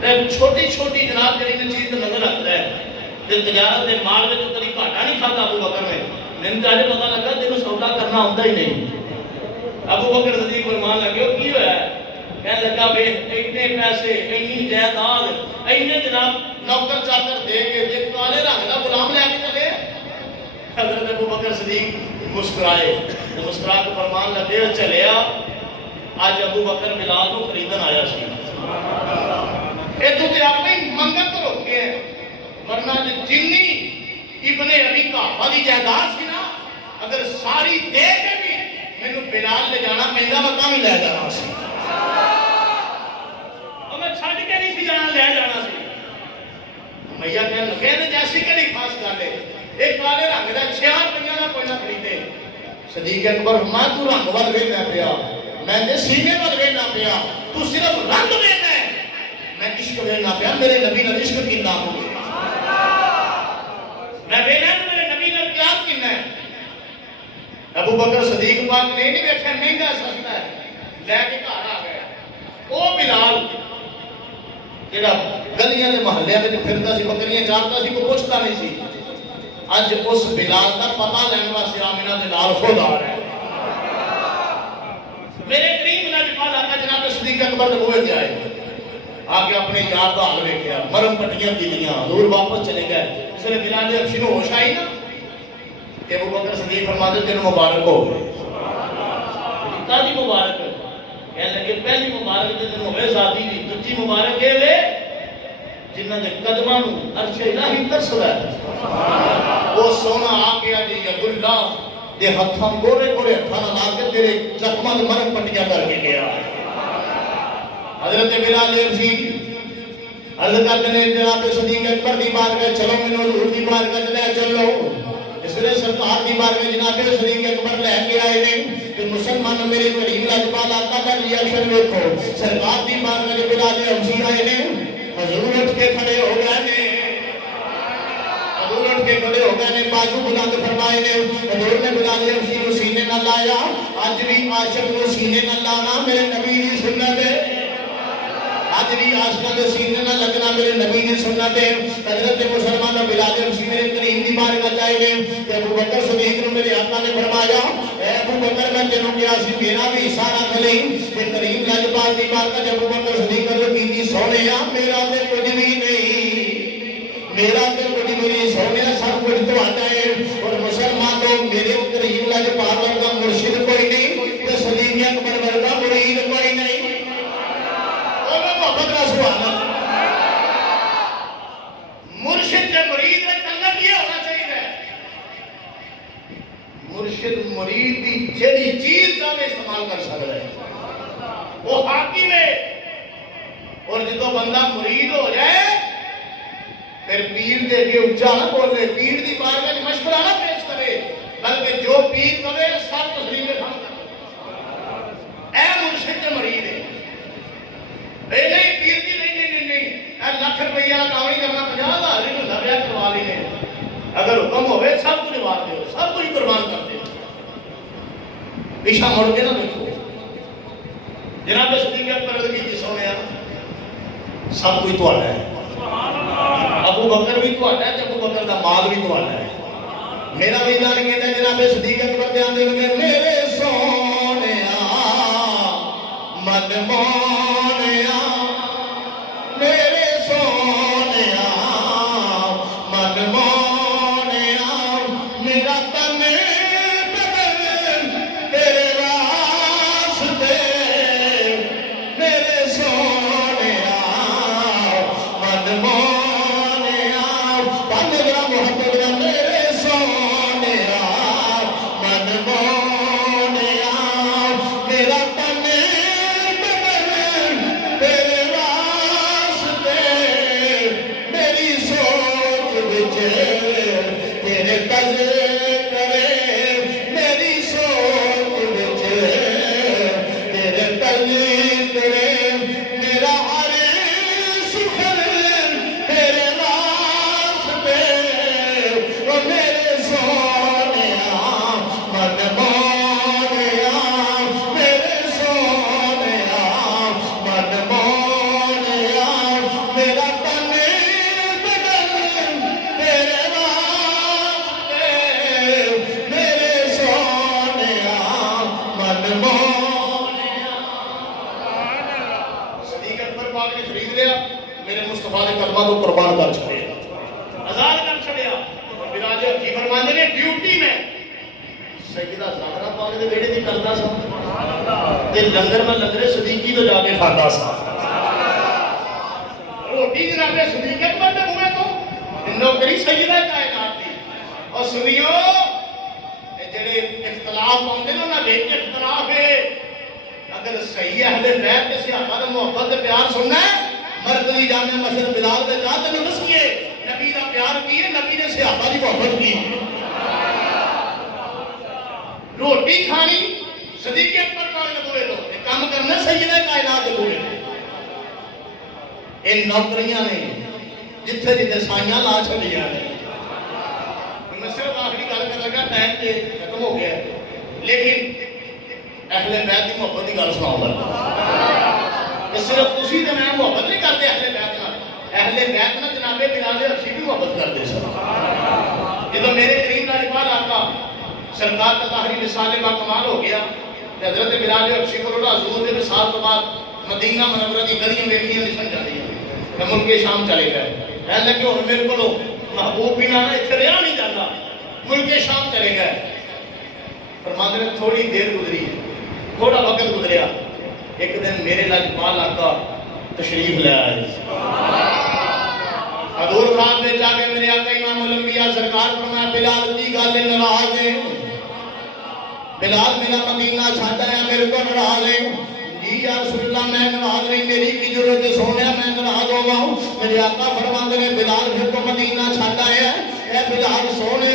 تے چھوٹی چھوٹی جناب جڑی چیز نظر رکھتا ہے تے تجارت دے مال وچ کبھی گھاٹا نہیں کھاتا ابو بکر نے. مینوں تے اج پتہ لگا تینوں سودا کرنا آوندا ہی نہیں. ابو بکر صدیق فرمان لگے کی ہویا ہے, کہنے لگا بے اتنے پیسے اتنی جائیداد اتنے جناب نوکر چاکر دے کے جے کالے رنگ دا غلام لے کے چلے. حضرت ابو بکر صدیق مسکرائے تو مسکرا کے فرمان لگے چلیا اج ابو بکر بلال کو خریدن آیا سی. اے تو تے اپنی منگت تو روکے ہیں, ورنہ جنی ابن ابی قحافہ دی جائیداد سی نا اگر ساری دے کے بھی مینوں بلال لے جانا پیندا میں تاں وی لے جانا سی اور میں چھڈ کے نہیں سی جانا لے جانا سی میاں کہن لگے نے جیسی کہڑی خاص گل ہے ایک کالے رنگ دا 6 روپیہ دا کوئی نہ خریدے صدیق اکبر میں تو رنگ ول ویکھنا پیا میں تے سینے ول ویکھنا پیا تو صرف رنگ ویکھنا ہے میں عشق ویکھنا پیا میرے نبی نال عشق کتنا ہو گیا میں ویکھنا میرے نبی نال پیار کتنا ہے ابو بکر صدیق پاک نے نہیں ویکھیا مہنگا سستا ہے لے کے گھر آ گیا او بلال جڑا گلیاں دے محلیاں وچ پھردا سی بکریاں چاردا سی کوئی پوچھدا نہیں سی اج اس بلال دا پتہ لین واسطے آمنہ دے نال خود آ رہا ہے میرے کریم لاجپال آقا جناب صدیق اکبر دے بوئے تے آئے آ کے اپنے یار دا حال ویکھیا مرم پٹیاں دیلیاں حضور واپس چلے گئے اس لیے بلال حبشی نو ہوش آئی نا کہ ابو بکر صدیق فرماتے تینوں مبارک ہو دی مبارک کہنے لگے پہلی مبارک تے تینوں ہوئے ذاتی دی دوجی مبارک اے وے جنہاں دے قدماں نو عرش الہی ترسدا ہے وہ سونا آ گیا جی ید اللہ دے ہتھاں گورے گورے ہتھاں نال لا کے تیرے زخماں تے مرم پٹیاں کر کے گیا حضرت بلال حبشی عرض کرتے ہیں جناب صدیق اکبر دی بارگاہ چلو مینوں حضور دی بارگاہ لے چلو اس لیے سرکار دی بارگاہ جناب صدیق اکبر لے کے آئے نے کہ مسلمان میرے کریم لاجپال آقا دا ریاکشن دیکھو سرکار دی بارگاہ بلال حبشی آئے نے حضور اٹھ کے کھڑے ہو گئے نے حضور اٹھ کے کھڑے ہو گئے نے بازو بلند فرمائے نے حضور نے بلال حبشی کو سینے نہ لایا اج بھی عاشق کو سینے نہ لانا میرے نبی دی سنت ہے آج بھی عاشقاں دے سینے نہ لگنا میرے نبی دی سنت ہے حضرت مسلمان بلال حبشی میرے کریم دی بارگاہ جائے گئے کہ ابو بکر صدیق نے میرے آقا نے فرمایا اے ابو بکر میں تینوں کیا سی میرا بھی اشارہ کھلی کہ کریم لاجپال دی بارگاہ ابو بکر صدیق نے کیتی سونیا میرا تے کچھ بھی نہیں میرا تے کچھ بھی نہیں سونیا سب کچھ تہاڈا ہے اور مسلمان لوگ میرے کریم لاجپال ورگا مرشد کوئی نہیں تے صدیق اکبر ورگا مرید کوئی نہیں مرشد کے مرید میں تعلق یہ ہونا چاہیے مرشد مرید کی جڑی چیز کا بھی استعمال کر سکتا ہے وہ حاکم ہے اور جدو بندہ مرید ہو جائے پھر پیر دے کے اونچا نہ بولے پیر دی بارگاہ میں مشورہ نہ پیش کرے بلکہ جو پیر کرے سب تسلیم ہم کرے اے مرشد کے مرید ہے نہیں پیر کی نہیں لاکھ روپیہ کام نہیں کرنا 50,000 نہیں ہوتا بیاہ کروا لینے اگر حکم ہوئے سب کچھ وار دے سب کچھ قربان کر دے پیچھا مڑ کے نہ دیکھو جناب صدیق اکبر کی سونے سب کچھ تو ہے ابو بکر بھی تو ہے ابو بکر کا مال بھی تو ہے میرا بھی جان کہتا ہے جناب صدیق اکبر دھیان دے میں میرے سونے من مونیا میرے سونیا من مونیا میرا تن بدل تیرے واسطے میرے سونیا من مونیا پانچ گرام محبت گرام میرے سونیا من مونیا میرا تن قربان کر چھڑے آزاد کر چھڑیا بلال حبشی فرماندے نے ڈیوٹی میں سیدہ زہرا پاک دے بیٹے دی کردا سا تے لنگر میں لنگر صدیقی تو جا کے کھاتا سا روٹی جناب صدیق اکبر دے منہ تو نوکری سیدہ کائنات دی اور سنیو جڑے اختلاف آتے ہیں انہوں نے اختلاف ہے اگر صحیح اہل بیت کے صحابہ نے محبت کے پیار سننا ہے مرکزی جامع مسجد بلال کے جا تینوں دسیے نبی کا پیار کی ہے نبی نے صحابہ کی محبت کی روٹی کھانی صدیق اکبر کا نبوے تو کام کرنا سیدہ کائنات نبوے ان نوکریاں نے جتھے جتھے سائیاں لا چھڑیاں نے میں صرف آخری گل کر لگا ٹائم تے ختم ہو گیا لیکن اہل بیت کی محبت کی گل سناؤں گا صرف اسی تے میں محبت نہیں کرتے اہل بیت نال اہل بیت نال جناب بلال حبشی بھی محبت کرتے سن جدوں میرے کریم دا اقبال آقا سرکار کا ظاہری وصال با کمال ہو گیا حضرت بلال حبشی کو حضور دے وصال تو بعد مدینہ منورہ کی گلیاں ویکھیاں دسن جاندیاں میں ملک شام چلے گئے کہنے لگے ہن میرے کو محبوب بھی نہ اتنے رہا نہیں جاتا ملک شام چلے گئے فرماندے نے تھوڑی دیر گزری تھوڑا وقت گزریا ایک دن میرے لاجپال آقا تشریف لے آئے حضور خواب میں جا کے میرے آقا امام الانبیاء سرکار فرمایا بلال کی گل ناراض ہے بلال میرا مدینہ چھاڑا ہے میرے کو ناراض ہے جی یا رسول اللہ میں ناراض نہیں میری کی ضرورت ہے سونے میں ناراض ہو گا ہوں میرے آقا فرماندے نے بلال پھر کو مدینہ چھاڑا ہے اے بلال سونے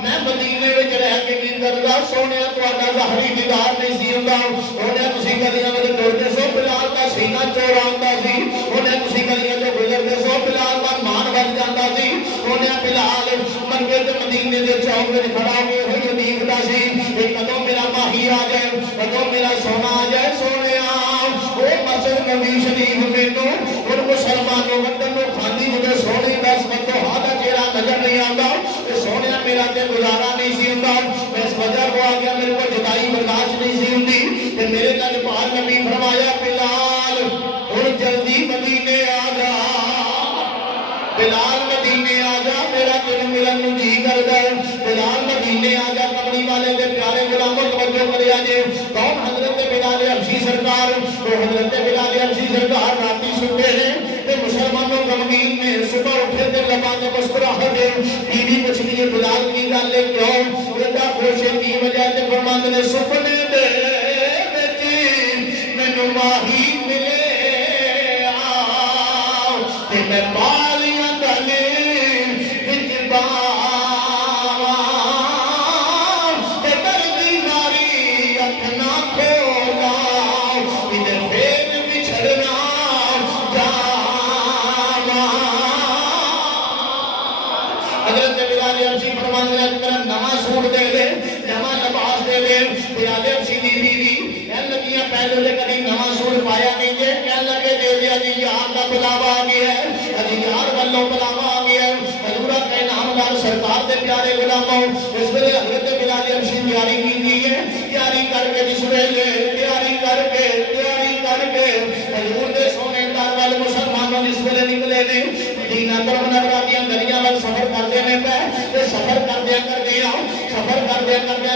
میں مدینے وچ رہ کے کی کردا سونے تہاڈا ظاہری دیدار نہیں سی ہوندا اونے تسی گلیاں وچ ٹردے سو بلال دا سینہ چورا ہوندا سی اونے تسی گلیاں وچ گزردے سو بلال دا مان بن جاندا سی اونے بلال منگے تے مدینے دے چوک وچ کھڑا ہو کے ہوئی دیکھدا سی کہ کدوں میرا ماہی آ جائے کدوں میرا سونا آ جائے سونے او مسجد نبی شریف مینوں اور مسلمانوں وطن نوں کھاندی جے سونے دس وقت ہاتھ چہرہ نظر نہیں آندا تے سونے میرا تے گزارا نہیں سی ہوندا اس وجہ کو آ گیا میرے کو جدائی برداشت نہیں سی ہوندی تے میرے نال پاک نبی فرمایا بلال ہن جلدی مدینے آ جا بلال مدینے آ جا میرا تینوں ملن نوں جی کردا ہے بلال مدینے آ جا کملی والے دے پیارے غلاموں توجہ کریا جے کون حضرت بلال حبشی سرکار تو حضرت بلال حبشی سرکار راتی سنتے ہیں تے مسلمانوں غمگین میں صبح اٹھے تے لباں تے مسکراہٹ ہے بی بی پوچھدی ہے بلال کی گل ہے کیوں بڑا خوش ہے کی وجہ تے فرماندے نے سپنے دے وچ مینوں ماہی ملے آ تے میں پالیاں گلے وچ باواں تے دردی ماری اکھ نہ کھولا تے پھر بچھڑنا حضرت بلال حبشی فرماندے نے میرا نواں سوٹ دے دے نواں لباس دے دے بلال حبشی دی بیوی کہن لگیاں پہلے لے کبھی نواں سوٹ پایا نہیں جے کہن لگے دے دیا جی یار دا بلاوا آ گیا ہے ابھی یار والوں بلاوا آ گیا ہے حضور کا نامدار سرکار دے پیارے غلاموں اس ویلے حضرت بلال حبشی تیاری کیتی ہے تیاری کر کے جس ویلے تیاری کر کے حضور دے سونے دار والے مسلمانوں جس ویلے نکلے نے مدینہ منورہ دیاں گلیاں وچ سفر کردے نے پے تے سفر کردے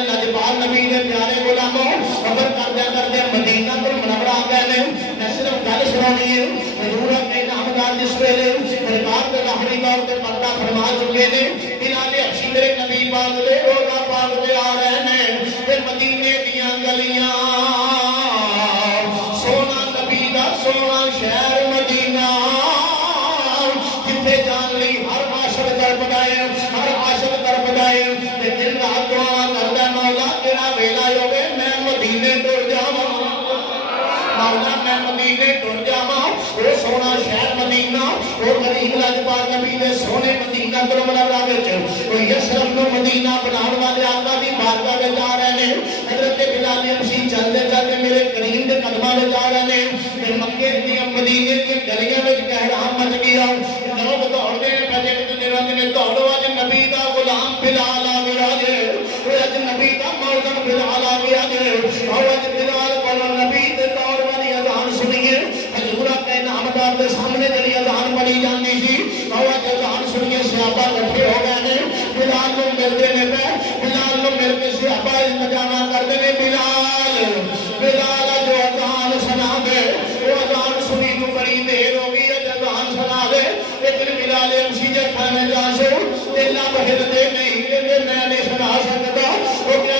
لاجپال نبی دے پیارے غلاموں سفر کردے مدینہ منورہ آ گئے نے میں صرف گل سنانی ہے حضور کے نامدار جس ویلے سرکار دے ظاہری طور تے پردہ فرما چکے نے بلال حبشی میرے نبی پاک دے روضہ پاک دے آ رہے نے تے مدینے دیاں گلیاں سونا نبی دا سونا شہر مدینہ جتھے جان لی ہر عاشق در بدائے تے دن رات دعا کردا مولا تیرا ویلا ہوے میں مدینے ٹر جاواں مولا میں مدینے ٹر جاواں او سونا شہر مدینہ او غریب لاجپال نبی دے سونے مدینہ منورہ وچ او یثرب نو مدینہ بناون والے آقا دی بارگاہ وچ جا رہے نے حضرت بلال حبشی چلدے میرے کریم دے قدماں وچ جا رہے نے تے مکے دی مدینے دی گلیاں وچ کہرام مچ گیا لوگ دوڑدے نے بجے تے روندے نے دوڑو اج نبی دا غلام بلال آ گیا جے او اج نبی دا موزن بلال آ گیا جے او اج بلال کو نبی دے دور والی اذان سنیے حضور کے نامدار دے سامنے جڑی اذان پڑھی جاندی سی او اج اذان سنیے صحابہ اکٹھے ہو گئے نے بلال نو ملدے نے بلال نو مل کے صحابہ انتظام کردے نے بلال جو اذان سنا دے او اذان سنی تو بڑی دیر ہو گئی اذان سنا دے لیکن بلال حبشی جے کھانے جا سو تے اللہ بہل دے نہیں کہ میں نہیں سنا سکتا وہ کیا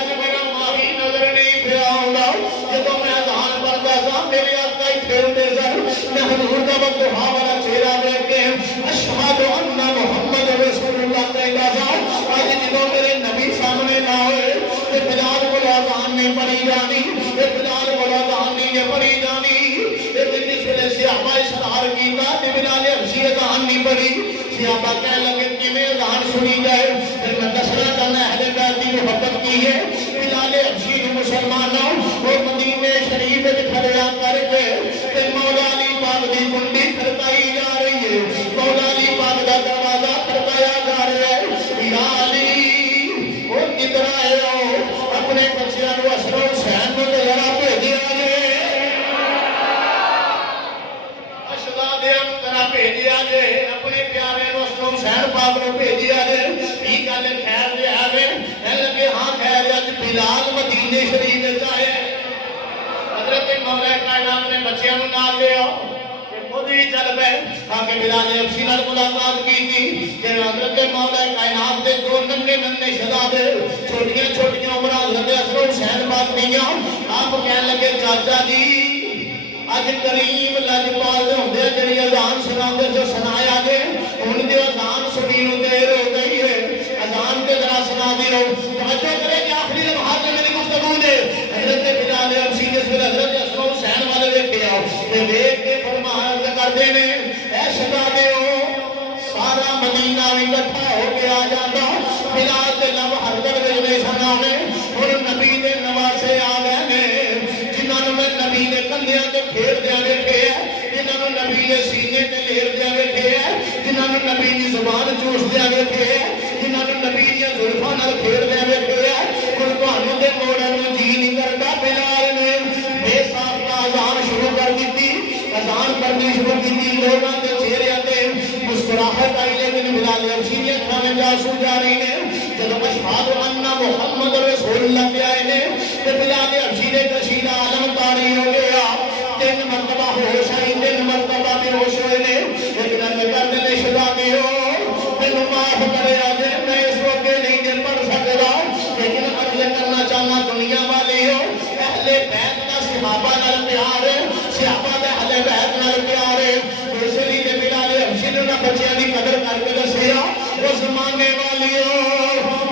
صحابہ کہنے لگے کیویں اذان سنی جائے؟ پھر میں دسنا چاہنا اہل بیت کی محبت کی ہے۔ بلال حبشی نے مسلمانوں وہ مدینے شریف وچ کھڑیا کر کے تے مولا علی پاک دی کنڈی کھڑکائی جا رہی ہے، مولا علی پاک دا دروازہ کھڑکایا جا رہا ہے۔ یا علی وہ کدھر آئے ہو؟ اپنے بچیاں نو حسن و حسین نو ذرا بھیجیا جے، اشہزادیاں نو ذرا بھیجیا جے، اپنے پیارے نو حسن و حسین پاک نو بھیجیا جے۔ یہ گل خیر دے آوے کہنے لگے ہاں خیر اج بلال مدینے شریف وچ آئے، حضرت مولا کائنات نے بچیاں نو نال لے آؤ، خود ہی چل پے تاکہ بلال حبشی نال ملاقات کی کہ حضرت مولا کائنات دے دو ننے ننے شہزادے چھوٹیاں چھوٹیاں عمر حضرت حسن و حسین پاک دیاں۔ آپ کہنے لگے چاچا جی اج کریم لجپال دے ہوندے جڑی اذان سناندے جو سنایا گے ہن دی اذان سنی نو دیر ہو گئی ہے، اذان تے ذرا سنا دیو۔ توجہ کرے کہ آخری لمحات میں میری گفتگو دے حضرت بلال حبشی نے پھر حضرت حسن و حسین والے ویکھیا تے ویکھ کے فرمان کردے نے اے شہزادیو سارا مدینہ اکٹھا ہو کے آ جاتا، بلال دے لب حرکت وچ نہیں سن آوے، ہن نبی دے نواسے آ گئے نے جنہاں نوں میں نبی دے کندھیاں تے کھیڈدیاں ویکھے ہے، جنہاں نوں نبی دے سینے تے لیٹدیاں ویکھے ہے، جنہاں نوں نبی دی زبان چوسدیاں ویکھے ہے، جنہاں نوں نبی دی زلفاں نال کھیڈدیاں ویکھے ہے، ہن تانوں تے موڑن نوں جی نہیں کردا۔ بلال نے بے ساختہ اذان شروع کر دتی، اذان کرنی شروع کی، لوگاں دے چہرے تے مسکراہٹ آئی، لیکن بلال حبشی دی اکھاں وچ آنسو جاری نے۔ جدوں اشہد ان محمد رسول اللہ پہ آئے نے تے بلال حبشی نے کشید عالم طاری ہو گیا، 3 مرتبہ ہوش آئی، 3 مرتبہ بے ہوش ہوئے نے، لیکن اللہ کردے نے شہزادیو مینوں معاف کرے آجے میں اس وقت نہیں دے پڑھ سکدا، لیکن عرض کرنا چاہنا دنیا والیو اہل بیت دا صحابہ نال پیار ہے، صحابہ دا اہل بیت نال پیار ہے، اس لیے بلال حبشی نے نہ بچیاں دی قدر کر کے دسیا اس زمانے والیو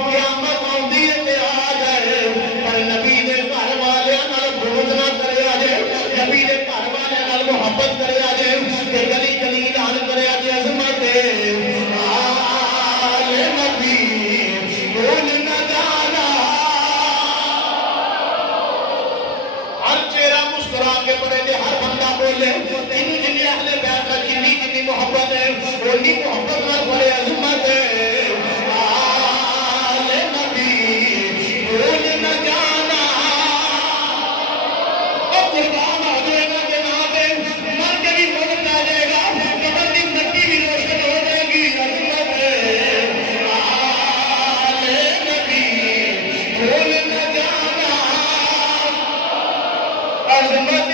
قیامت آؤندی ہے تے آ جائے پر نبی دے گھر والیاں نال بغض نہ کریا جے، نبی دے گھر والیاں نال محبت کریا جے تے گلی گلی اعلان کریا جے عظمت آل نبی بھول نہ جانا۔ ہر چہرہ مسکرا کے پڑے دے، ہر بندہ بولے جنوں جنی اہل بیت کا جنی محبت ہے اونی محبت نال پڑے عظمت آل نبی بھول نہ جانا۔ او قربان ہو جائے گا کہ نہ دے مر کے بھی مر جا جائے گا، قبر کی مٹی بھی روشن ہو جائے گی، عظمت آل نبی بھول نہ جانا، عظمت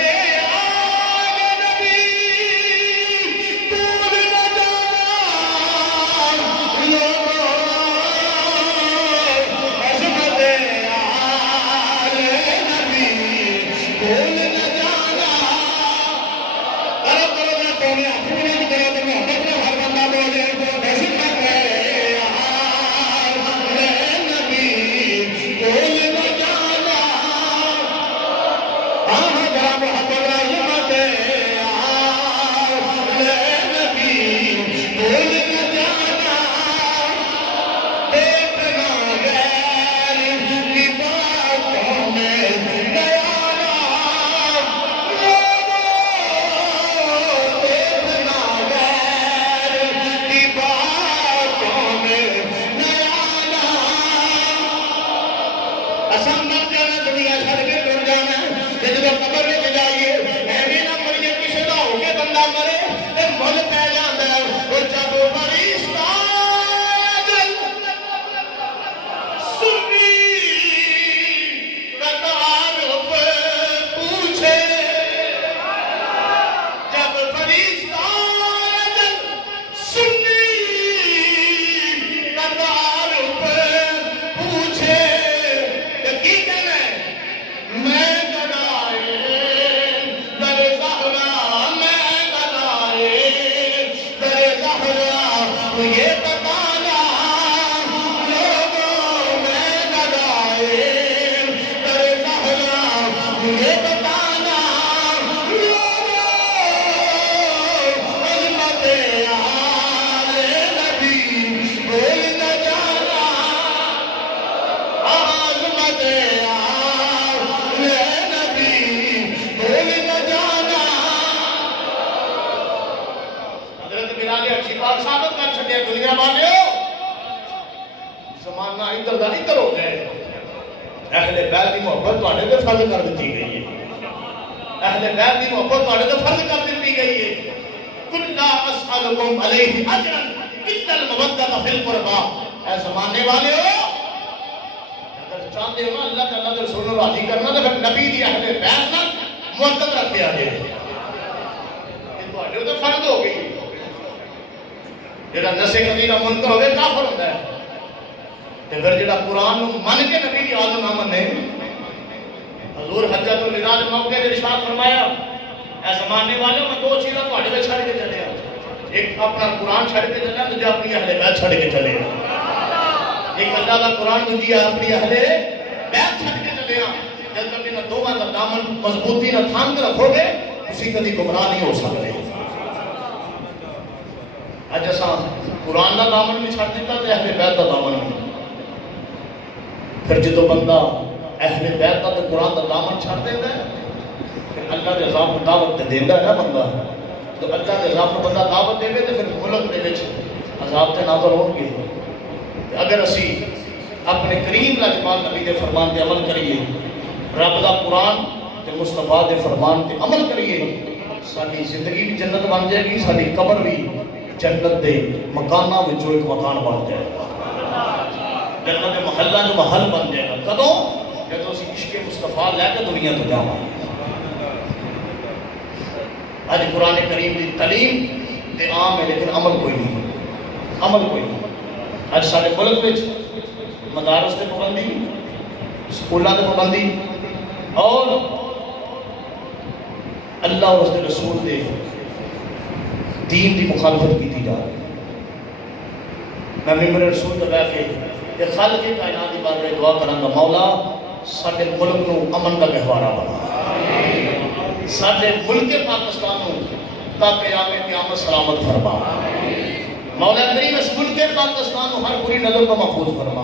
والے زمانہ ادھر دا ادھر ہو گئے اہل بیت کی محبت تواڈے تے فرض کر دیتی گئی ہے اہل بیت کی محبت تواڈے تے فرض کر دیتی گئی ہے قل لا اسألکم علیہ اجرا الا المودۃ فی القربى اے زمانے والے ہو اگر چاہتے ہو اللہ تعالیٰ کے رسول کو راضی کرنا تو پھر نبی دی اہل بیت نال محبت رکھے آ جائے یہ تواڈے تے فرض ہو گئی جڑا نسے کبھی کا منکر ہوئے کافر ہوتا ہے پھر جڑا قرآن من کے نبی کی آدم نہ منے حضور حجت الوداع کے موقع پر ارشاد فرمایا اے زمانے والوں میں دو چیزاں تواڈے تے چھڑ کے چلے ہاں ایک اپنا قرآن چھڑ کے چلے دوجا اپنی اہل بیت چھڑ کے چلے ایک اللہ کا قرآن دوجی اپنی اہل بیت چھڑ کے چلے ہاں جب تک ان دونوں کا دامن مضبوطی نہ تھام کے رکھو گے کسی کبھی گمراہ نہیں ہو سکتے اج اساں قرآن کا دامن بھی چھڑ دیتا تے اہل بیت کا دامن بھی پھر جدو بندہ اہل بیت کا قرآن کا دامن چھڑ دیتا ہے پھر اللہ کے عذاب کو دعوت دینا ہے نا بندہ تو اللہ کے عذاب کو بندہ دعوت دے تو پھر ملک دے وچ عذاب تے نازل ہوں گے اگر اسی اپنے کریم لاجپال نبی کے فرمان تے عمل کریے رب دا قرآن تے مصطفیٰ دے فرمان تے عمل کریے ساری زندگی بھی جنت بن جائے گی ساری قبر بھی جنت دے مکانہ وچوں ایک مکان بن جائے گا جنت محلہ جو محل بن جائے گا کدوں جب اسی عشق مصطفیٰ لے کے دنیا تو جاواں آج قرآن کریم دی تعلیم تے عام ہے لیکن عمل کوئی نہیں عمل کوئی نہیں آج سارے ملک وچ مدارس تے پابندی سکولاں تے پابندی اور اللہ اور اس کے رسول دے دین دی مخالفت کی جا رہی میں ممبر رسول تے بیٹھ کے کہ خالق کائنات کی بارگاہ دعا کروں گا مولا سارے ملک کو امن کا گہوارہ بنا سارے ملک پاکستان کو تا قیامت سلامت فرما مولا کریم اس ملک پاکستان کو ہر بری نظر کو محفوظ فرما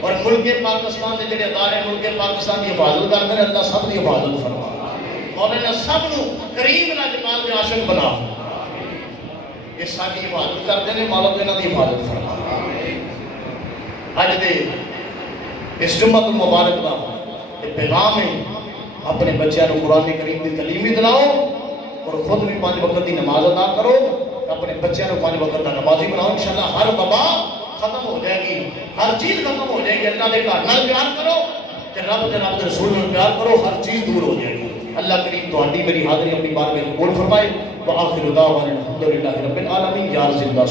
اور ملک پاکستان کے جڑے ادارے ملک پاکستان کی حفاظت کرتے ہیں اللہ سب کی حفاظت فرما مولا سب کو کریم لاجپال کے عاشق بنا یہ ساری حفاظت کرتے ہیں مولا انہاں دی حفاظت فرما آج دے اس جمعہ المبارک دا پیغام ہے اپنے بچیاں کو قرآن کریم کی تعلیم بھی دلاؤ اور خود بھی 5 وقت کی نماز ادا کرو اپنے بچیاں کو 5 وقت کا نمازی بناؤ انشاءاللہ ہر وبا ختم ہو جائے گی ہر چیز ختم ہو جائے گی اللہ دے گھر نال پیار کرو کہ رب دے رسول نال پیار کرو ہر چیز دور ہو جائے گی اللہ کریم تہاڈی میری حاضری اپنی بارگاہ میں قبول فرمائے وآخر دعوانا الحمدللہ رب العالمین یا رسول اللہ